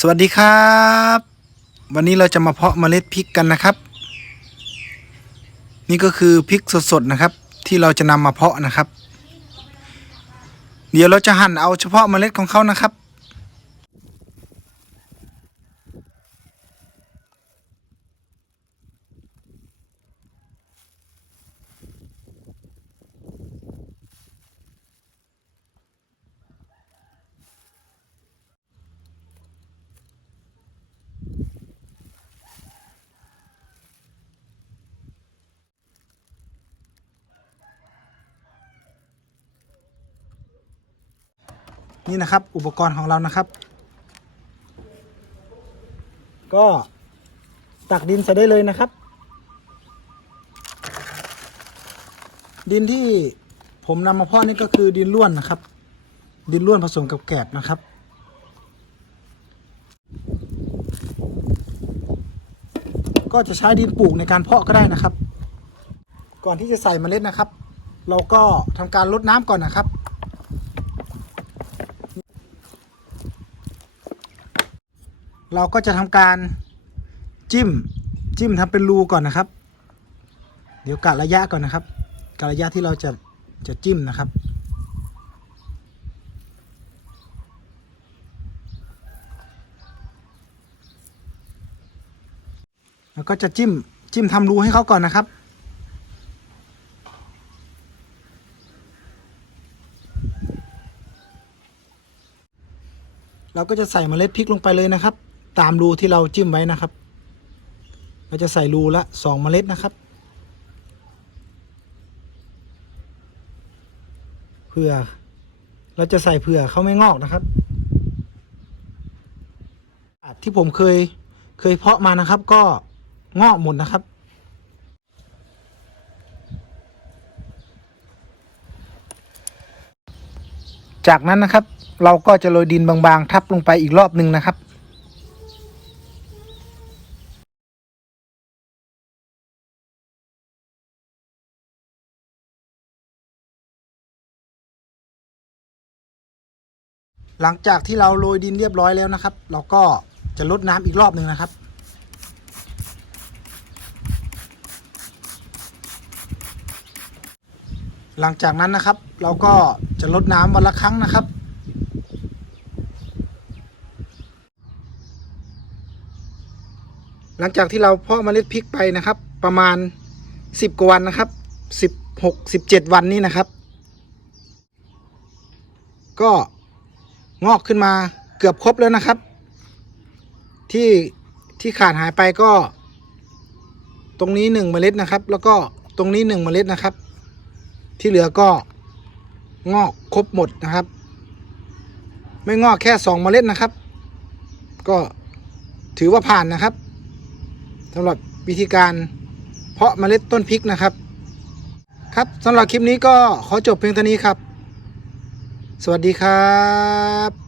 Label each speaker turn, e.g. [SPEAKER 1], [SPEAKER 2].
[SPEAKER 1] สวัสดีครับ วันนี้เราจะมาเพาะเมล็ดพริกกันนะครับ นี่ก็คือพริกสดๆนะครับ ที่เราจะนำมาเพาะนะครับ เดี๋ยวเราจะหั่นเอาเฉพาะเมล็ดของเขานะครับ นี่นะครับ อุปกรณ์ของเรานะครับ ก็ตักดินใส่ได้เลยนะครับ ดินที่ผมนำมาเพาะนี่ก็คือดินล้วนนะครับ ดินล้วนผสมกับแกบนะครับก็จะใช้ดินปลูกในการเพาะก็ได้นะครับ ก่อนที่จะใส่เมล็ดนะครับ เราก็ทำการรดน้ำก่อนนะครับ เราก็จะทำการจิ้มจิ้มทำเป็นรูก่อนนะครับ เดี๋ยวกะระยะก่อนนะครับกะระยะที่เราจะจะจิ้มนะครับ แล้วก็จะจิ้มจิ้มทำรูให้เขาก่อนนะครับเราก็จะใส่เมล็ดพริกลงไปเลยนะครับ ตามรูที่เราจิ้มไว้นะครับ เราจะใส่รูละสองเมล็ดนะครับ เพื่อเราจะใส่เผื่อเขาไม่งอกนะครับ ที่ผมเคยเคยเพาะมานะครับ ก็งอกหมดนะครับ จากนั้นนะครับ เราก็จะโรยดินบางๆ ทับลงไปอีกรอบหนึ่งนะครับ หลังจากที่เราโรยดินเรียบร้อยแล้วนะครับ เราก็จะลดน้ำอีกรอบหนึ่งนะครับ หลังจากนั้นนะครับ เราก็จะลดน้ำวันละครั้งนะครับหลังจากที่เราเพาะเมล็ดพริกไปนะครับ ประมาณสิบกว่าวันนะครับสิบหกสิบเจ็ดวันนี้นะครับ ก็ งอกขึ้นมาเกือบครบแล้วนะครับ ที่ที่ขาดหายไปก็ ตรงนี้หนึ่งเมล็ดนะครับ แล้วก็ตรงนี้หนึ่งเมล็ดนะครับ ที่เหลือก็งอกครบหมดนะครับ ไม่งอกแค่สองเมล็ดนะครับ ก็ถือว่าผ่านนะครับสำหรับวิธีการเพาะเมล็ดต้นพริกนะครับ ครับสำหรับคลิปนี้ก็ขอจบเพียงเท่านี้ครับ สวัสดีครับ